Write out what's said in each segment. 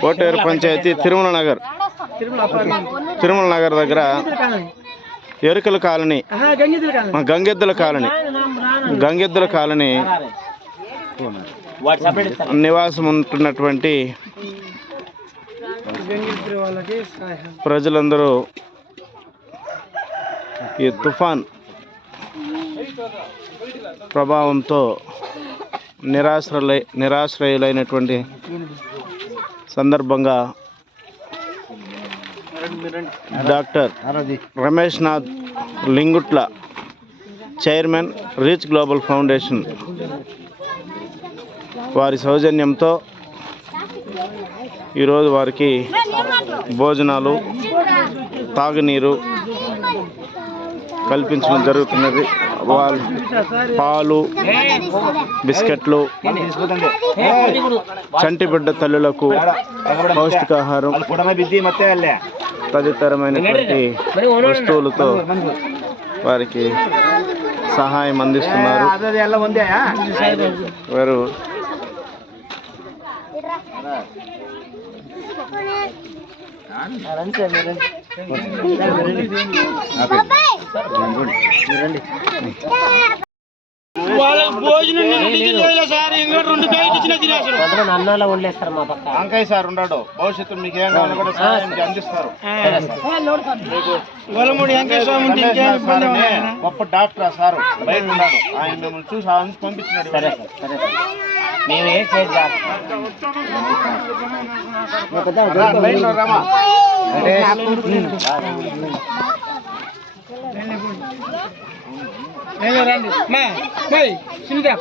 Voter panchayat Tirumala Nagar దగ్గర ఎరుకల colony గంగెద్దుల colony నివాసం ఉంటున్నటువంటి ప్రజలందరూ ఈ తుఫాన్ ప్రభావంతో నిరాశ్రయులైనటువంటి సందర్భంగా doctor Ramesh Nath Lingutla chairman reach global foundation వారి సౌజన్యంతో ఈరోజు వారికి భోజనాలు తాగునీరు కల్పించడం జరుగుతున్నది. పాలు బిస్కెట్లు చంటిబిడ్డ తల్లులకు పౌష్టికాహారం తదితరమైనటువంటి వస్తువులతో వారికి సహాయం అందిస్తున్నారు. వారు అంకయ్య సార్ ఉన్నాడు, భవిష్యత్తు మీకు ఏం కావాలో కూడా అందిస్తారు. గొప్ప డాక్టర్ సార్ బయట ఉన్నాడు, ఆయన మిమ్మల్ని చూసి పంపించినాడు. మేము ఏం చేద్దాం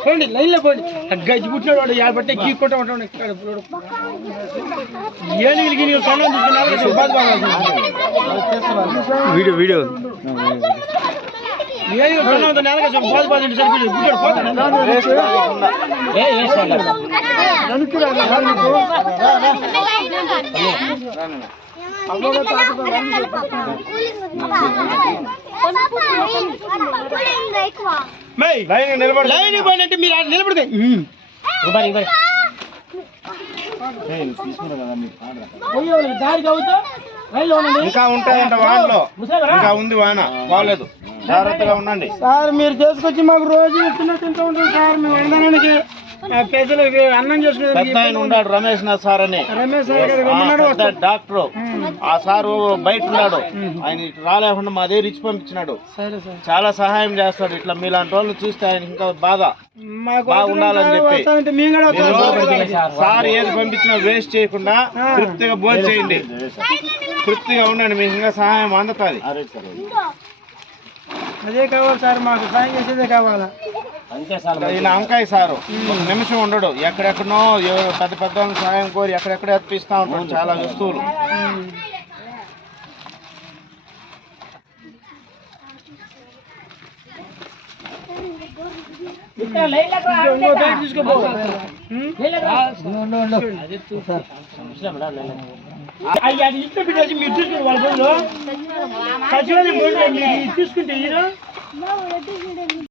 పోండి లైన్లో పోండి. గజ్జి పుట్టినాడు వాడు యాబట్టే గీక్కుంటా ఉంటాడు. వీడియో నిలబడి మీరు నిలబడితే ఇంకా ఉంటాయంట వానలో, ఇంకా ఉంది వాన పోలేదు, జాగ్రత్తగా ఉండండి సార్. మీరు చేసుకొచ్చి మాకు రోజు తింటూ ఉంటాం సార్. మేము వండడానికి పెద్దలు అన్నం చేసుకుని ఉన్నాడు రమేష్ నాథ్ సార్ అని డాక్టర్. ఆ సారు బయట ఉన్నాడు, ఆయన రాలేకుండా మా దగ్గర ఇచ్చి పంపించినాడు. చాలా సహాయం చేస్తాడు. ఇట్లా మీలాంటి వాళ్ళు చూస్తే ఆయన ఇంకా బాగుండాలని చెప్పి సార్ ఏది పంపించినా వేస్ట్ చేయకుండా తృప్తిగా భోజనం చేయండి, తృప్తిగా ఉండండి, మీకు ఇంకా సహాయం అందుతుంది. అదే కావాలి సార్, మాకు సాయం చేసేదే కావాలా. ఈయన అంకయ్య సారు ఒక నిమిషం ఉండడు, ఎక్కడెక్కడో పెద్ద పెద్ద సహాయం కోరి ఎక్కడెక్కడ ఎత్తిస్తూ ఉంటాడు చాలా వస్తువులు. మీరు తీసుకుని వాళ్ళ తీసుకుంటే